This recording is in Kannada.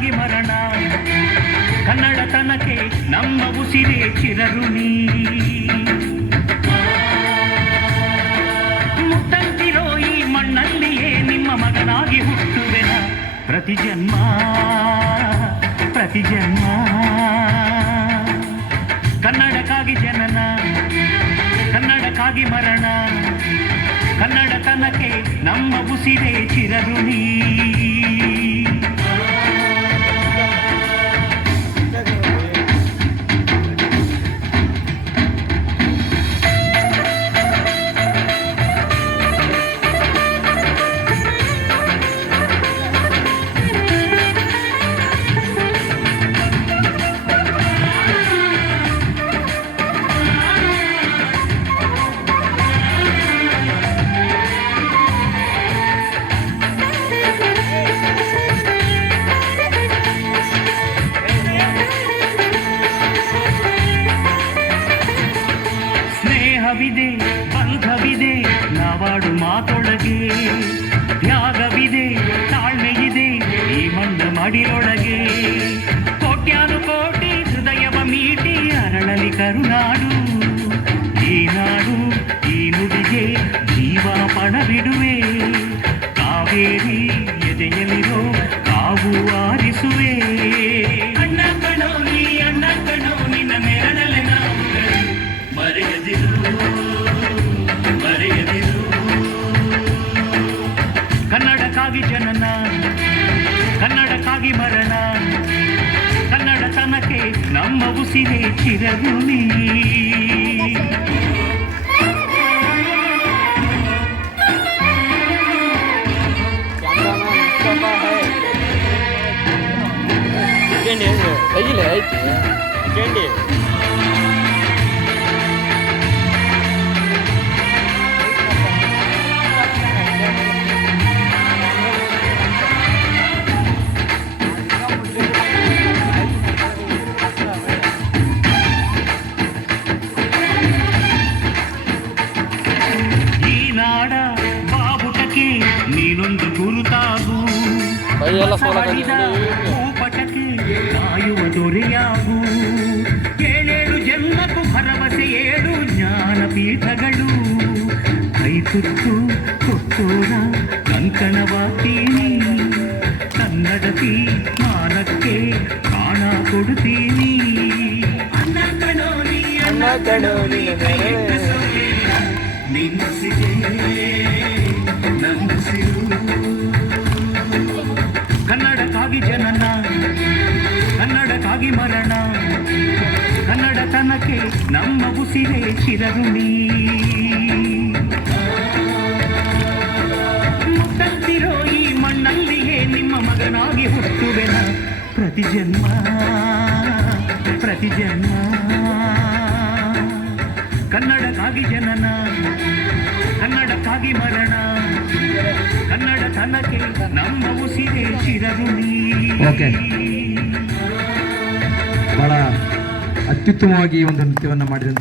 ಕನ್ನಡಕ್ಕಾಗಿ ಮರಣ, ಕನ್ನಡತನಕ್ಕೆ ನಮ್ಮ ಉಸಿರೇ ಚಿರಋಣಿ. ಮುತ್ತಂತಿರೋ ಈ ಮಣ್ಣಲ್ಲಿಯೇ ನಿಮ್ಮ ಮಗನಾಗಿ ಹುಟ್ಟುವೆನ, ಪ್ರತಿ ಜನ್ಮ ಪ್ರತಿ ಜನ್ಮ. ಕನ್ನಡಕ್ಕಾಗಿ ಜನನ, ಕನ್ನಡಕ್ಕಾಗಿ ಮರಣ, ಕನ್ನಡತನಕ್ಕೆ ನಮ್ಮ ಉಸಿರೇ ಚಿರಋಣಿ. ಸ್ನೇಹವಿದೆ, ಬಂಧವಿದೆ ನಾವಾಡು ಮಾತೊಳಗೆ, ತ್ಯಾಗವಿದೆ, ತಾಳ್ಮೆಯಿದೆ ಈ ಮಣ್ಣ ಮಡಿಯೊಳಗೆ. ಕೋಟ್ಯಾನುಕೋಟಿ ಹೃದಯವ ಮೀಟಿ ಅರಳಲಿ ಕರುನಾಡು, ಈ ನಾಡು ಈ ನುಡಿಗೆ ಜೀವ ಪಣವಿಡುವೆ. ಕಾವೇರಿ ಎದೆಯಲಿರೋ ಕಾವು ಆರಿಸುವೆ. ಅಣ್ಣ ಕಣೋ ನೀ ಅಣ್ಣ ಕಣೋ, ನಿನ್ನ ನೆರಳಲೆ ನಾವು ಮರೆಯದಿರು ಮರೆಯದಿರು. ಕನ್ನಡಕ್ಕಾಗಿ ಜನನ, ಕನ್ನಡಕ್ಕಾಗಿ ಮರಣ, ಕನ್ನಡತನಕ್ಕೆ ನಮ್ಮ ಉಸಿರೇ ಚಿರಋಣಿ. ಈ ನಾಡ ಬಾವುಟಕ್ಕೆ ನೀನೊಂದು ಗುರುತಾಗು, ಭೂಪಟಕ್ಕೆ ಕಾಯುವ ದೊರೆಯಾಗು. ಏಳೇಳು ಜನ್ಮಕ್ಕೂ ಭರವಸೆ, ಏಳು ಜ್ಞಾನಪೀಠಗಳು. ಕೈ ತುತ್ತು ಕೊಟ್ಟೋರ ಕಂಕಣವಾಗ್ತೀನಿ, ಕನ್ನಡತಿ ಮಾನಕ್ಕೆ ಪ್ರಾಣ ಕೊಡುತ್ತೀನಿ. ಅಣ್ಣ ಕಣೋ ನೀ ಅಣ್ಣ ಕಣೋ, ನೀ ಕೈ ಇಟ್ಟು ಸೋಲಿಲ್ಲ, ನಿನ್ನಸಿಗೆ ನಮ್ಮಸಿರು. ಕನ್ನಡಕ್ಕಾಗಿ ಜನನ, ಕನ್ನಡಕ್ಕಾಗಿ ಮರಣ, ಕನ್ನಡತನಕ್ಕೆ ನಮ್ಮ ಉಸಿರೇ ಚಿರಋಣಿ. ಮುತ್ತಂತಿರೋ ಈ ಮಣ್ಣಲ್ಲಿಯೇ ನಿಮ್ಮ ಮಗನಾಗಿ ಹುಟ್ಟುವೆನ, ಪ್ರತಿ ಜನ್ಮ ಪ್ರತಿ ಜನ್ಮ. ಕನ್ನಡಕ್ಕಾಗಿ ಜನನ, ಕನ್ನಡಕ್ಕಾಗಿ ಮರಣ, ಕನ್ನಡತನಕ್ಕೆ ನಮ್ಮ ಉಸಿರೇ ಚಿರಋಣಿ. ಓಕೆ, ಬಹಳ ಅತ್ಯುತ್ತಮವಾಗಿ ಈ ಒಂದು ನೃತ್ಯವನ್ನು ಮಾಡಿದಂಥ